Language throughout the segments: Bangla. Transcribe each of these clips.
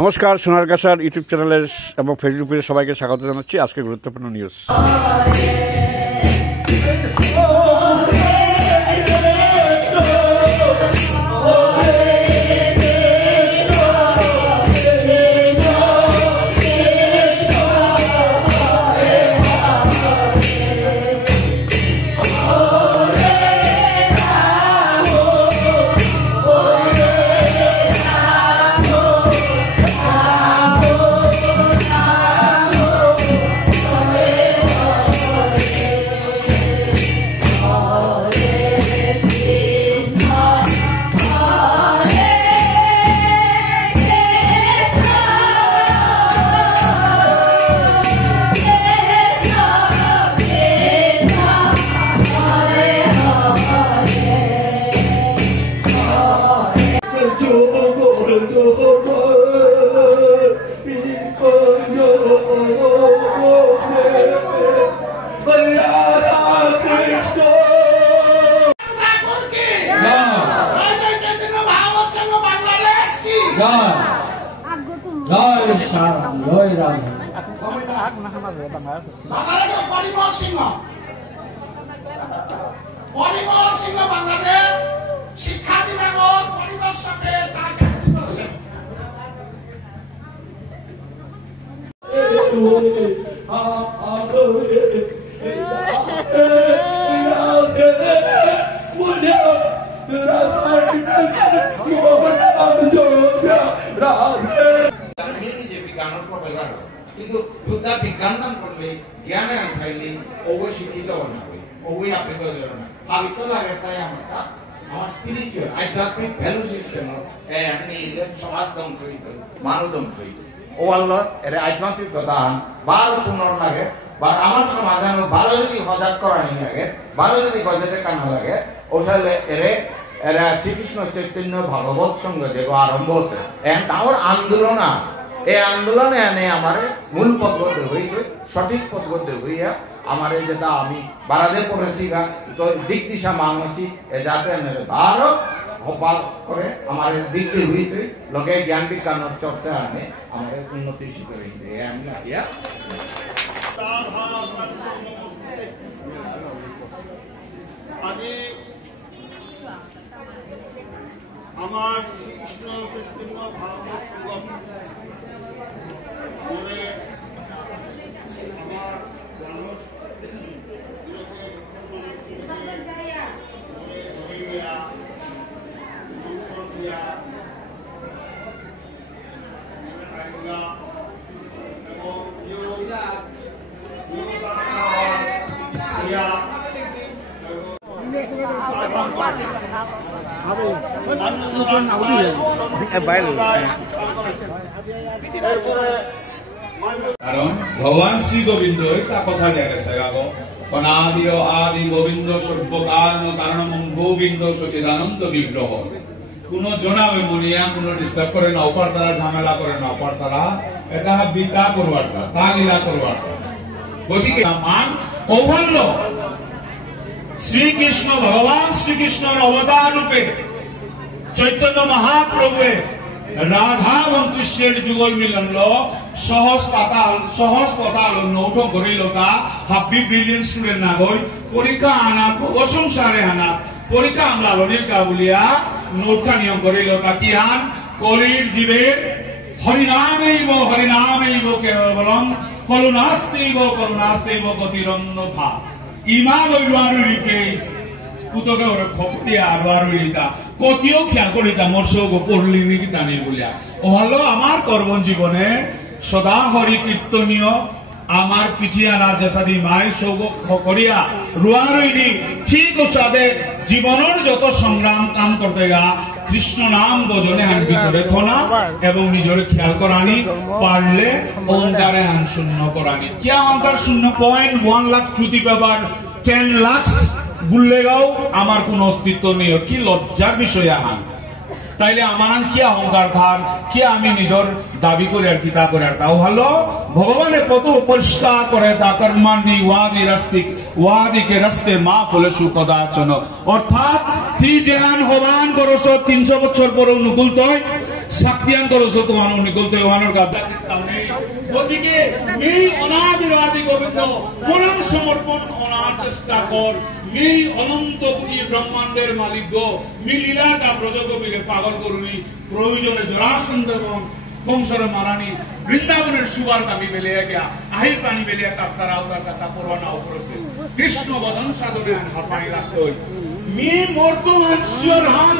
নমস্কার, সোনারগাছার ইউটিউব চ্যানেলের এবং ফেসবুক পেজে সবাইকে স্বাগত জানাচ্ছি। আজকে গুরুত্বপূর্ণ নিউজ। পরিমল সিংহ বাংলাদেশ শিক্ষা বিভাগত পরিদর্শকে তার চাকরি করছেন। কিন্তু বিজ্ঞান দান করলে জ্ঞানে আনথাইলে ওই শিক্ষিত না ওই আপনি না ভাবিত লাগে। তাই আমরা আমার স্পিরিচুয়াল আধ্যাত্মিক ভ্যালু সিস্টেম সমাজ ধ্বংস হইত, মানব ধ্বংস হইত। ও আল্লাহ এর আধ্যাত্মিক কথা বার পুনর লাগে বা আমার সমাধান ভালো যদি সজাগ করানি লাগে, ভালো যদি গজাতে কানা লাগে, ওসালে এরা শ্রীকৃষ্ণ চৈতন্য ভাগবত সঙ্গ যে আরম্ভ হচ্ছে ডাঙর আন্দোলন। এই আন্দোলনে এনে আমার মূল পথবদ্ধ হইতে সঠিক পথবদ্ধ হইয়া আমার যেটা আমি বারাদে পড়েছি গা তো দিক দিশা মানছি যাতে ভালো হবাল করে আমার দিক হইতে লোকে জ্ঞান বিজ্ঞানের চর্চা আনে আমার উন্নতি শিখে হইতে আমি লাগিয়া আমার শ্রীকৃষ্ণ চৈতন্য ভাগবত সঙ্গম বলে আমার কারণ ভগবান শ্রী গোবিন্দ তা কথা গেছে অনাদি আদি গোবিন্দ সর্বকাল কারণ গোবিন্দ সচিদানন্দ বিগ্রহ। কোন জনাবে মনিয়া কোন ডিস্টার্ব করে না, অপার তারা ঝামেলা করে না, অপার তারা এটা বিকা করবার তা লীলা করবার। গতিকে মান কৌভাল্য শ্রীকৃষ্ণ ভগবান শ্রীকৃষ্ণের অবতার রূপে চৈতন্য মহাপ্রভুয়ে রাধা এবং কৃষ্ণের যুগল মিলন সহজ পাতাল নৌঠ করিল তা হাব্বি ব্রিলিয়েন্ট স্টুডেন্ট না গই পরীক্ষা আনা প্রশংসারে আনা পরীক্ষা আমরা লনির কা বলিয়া নোটকা নিয়ম করিল তা কি আন কলির জীবের হরিনামেইব কেবলম করুণাস্তেইব গতিরন্যথা ইমা বৈবারু রূপে কুতকে ওরা খপটিয়া আরবারু রিতা কতিও খেয়া করিতা মোর সৌগ পড়লি নাকি জানি বলিয়া ও হলো আমার কর্ম জীবনে সদা হরি কীর্তনীয় আমার পিঠিয়া রাজাসাদি মাই সৌগ করিয়া রুয়ারইনি ঠিক সাদে জীবনের যত সংগ্রাম কাম করতে গা কৃষ্ণ নাম ভজনে আন ভিতরে থনা এবং নিজের খেয়াল করানি পারলে অহংকারে আন শূন্য করানি। কি অহংকার 0.1 লাখ চ্যুতি পেবার 10 লাখ বুল্লেগাও আমার কোন অস্তিত্ব নেই। কি লজ্জার বিষয় আহান। তাইলে আমার কি অহংকার থাক, কি আমি নিজের দাবি করে আর কি তা করে আর তাও ভালো। ভগবানের কত পরিষ্কার করে তা কর্মানি ওয়াদি কে রাস্তে মা ফলে সুকদাচন। অর্থাৎ থি জেহান হবান করস 300 বছর পর অনুকূল তয় সাকিয়ান করছো তোমার নিকল তো ওয়ানোর গাদা চিন্তা নেই ওদিকে এই অনাদিরাদি গোবিন্দ মরণ সমর্পণ অনার চেষ্টা কর এই অনন্ত কোটি ব্রহ্মাণ্ডের মালিক গো মিলীলাটা ব্রজগোপীরে পাগল করুনি প্রয়োজনে জরাসন্ধ এবং কংসর মারানি বৃন্দাবনের সুবার কামি বেলিয়ে গিয়া আহির পানি বেলিয়ে তার আওতার কথা পরোয়ানা করেছে কৃষ্ণ বদন সাধনে হাত পানি রাখতে হই মি বর্তমান শিওর হান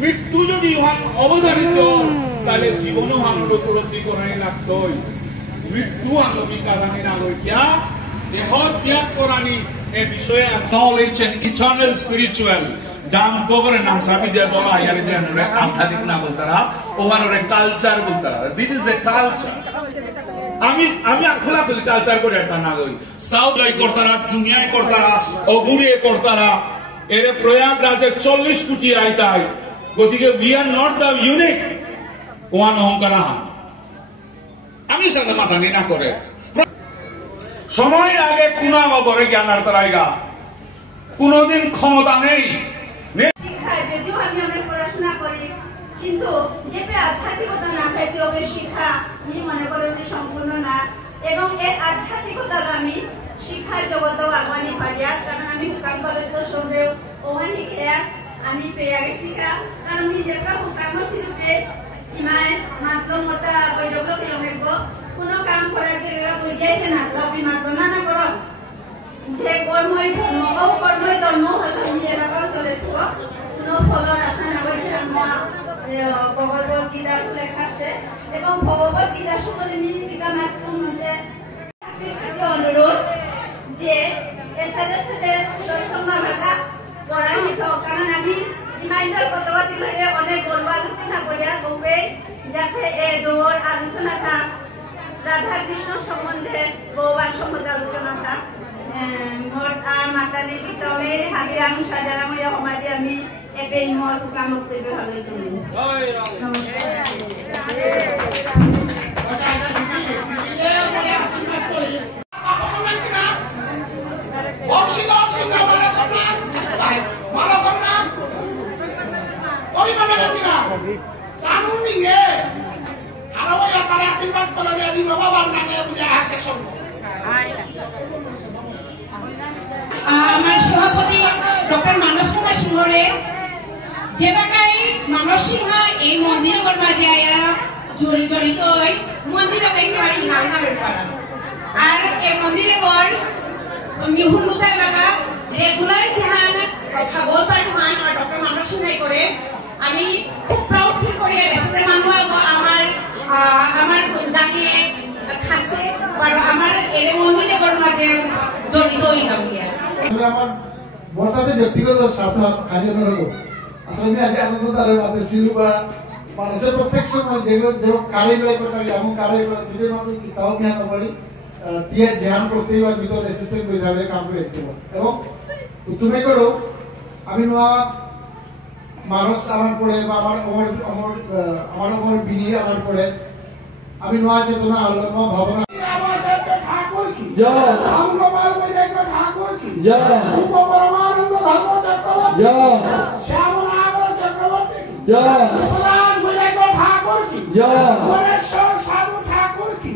মৃত্যু যদি হান অবধারিত তাহলে জীবনও হানোর উপলব্ধি করাই লাগতো মৃত্যু আনবি কারণে না লইয়া দেহ ত্যাগ করানি এ বিষয়ে knowledge and eternal spiritual দাম গোবরের নাম সাবি দিয়ে বলা ইয়ারে দেন রে আধ্যাত্মিক না বলতারা ওভার রে কালচার বলতারা দিস ইজ এ কালচার আমি খোলা খোলি কালচার করে একটা না গই সাউথ লাই করতারা দুনিয়ায় করতারা অগুরিয়ে করতারা এর প্রয়াগরাজে 40 কোটি আইতাই গতিকে we are not the unique one অহংকার আমি সাথে মাথা নি না করে সময়ের আগে কোন ঘরে জ্ঞানার তারাইগা কোনদিন ক্ষমতা নেই যদিও আমি অনেক পড়াশোনা করি কিন্তু যেটা আধ্যাত্মিকতা না থাকতে হবে শিক্ষা আমি মনে করি সম্পূর্ণ না এবং এর আধ্যাত্মিকতা আমি শিক্ষার জগতেও আগুয়ানি পারিয়া কারণ আমি হুকাম কলেজ সঙ্গে ওখানে খেয়া আমি পেয়ে গেছি কারণ নিজের হুকাম শিল্পে ইমায় মাত্র মোটা বৈজব্য অনেক কোনো কাম করার গেলে বুঝাইতে না তুমি মাত্র না করো যে কর্মই ধর্ম ও কর্মই ধর্ম হলো নিজেরাও চলেছ কোনো ফলর আশা না হয়েছে ভগবত গীতা লেখা আছে এবং ভগবত গীতা সকলে গীতা মাধ্যম মধ্যে অনুরোধ যে এর সাথে সাথে সৎসঙ্গ ভাষা পড়া শিখাও কারণ আমি ইমাইন্ডার কথাবার্তি হয়ে অনেক গর্ব আলোচনা করিয়া গৌবে যাতে এ দৌড় আলোচনা থাক রাধা কৃষ্ণ সম্বন্ধে ভগবান সম্বন্ধে আলোচনা থাক আর মাতা দেবী তবে হাবিরাম সাজারাম সমাজে আমি একে মর কাম করতে ভালো আশীর্বাদ করে দিয়ে বাবার নামে আসে আমার সভাপতি ডক্টর মানস কুমার সিংহরে যে জায়গায় মানস সিংহ এই মন্দিরের মাঝে আয়া জড়িত হই মন্দিরে একেবারে নামের পাড়া আর এই মন্দিরে গড় মিহুনুতা এলাকা রেগুলার জাহান ভাগবত পাঠ হয় আমার ডক্টর মানস সিংহাই করে আমি খুব প্রাউড ফিল করি আর এসাতে মানুষ আমার দাঁড়িয়ে খাসে আমার এর মন্দিরে গড় মাঝে জড়িত হইলাম আমার বর্তাতে ব্যক্তিগত স্বার্থ কারিয়ে হলো আসলে আজ আনন্দতার মাঝে শিলুবা মানুষের প্রত্যেক সময় যেগুলো কারি লয় করতে এমন কারি করে দুটো মাত্র তাও কি হাতে পারি দিয়ে ধ্যান করতেই বা ভিতর রেসিস্টেন্ট হয়ে যাবে কাম করে এবং তুমি করো আমি নোয়া মানুষ আমার পরে বা আমার বিনি আমার পরে আমি নোয়া চেতনা আলো ভাবনা সাধু ঠাকুর কি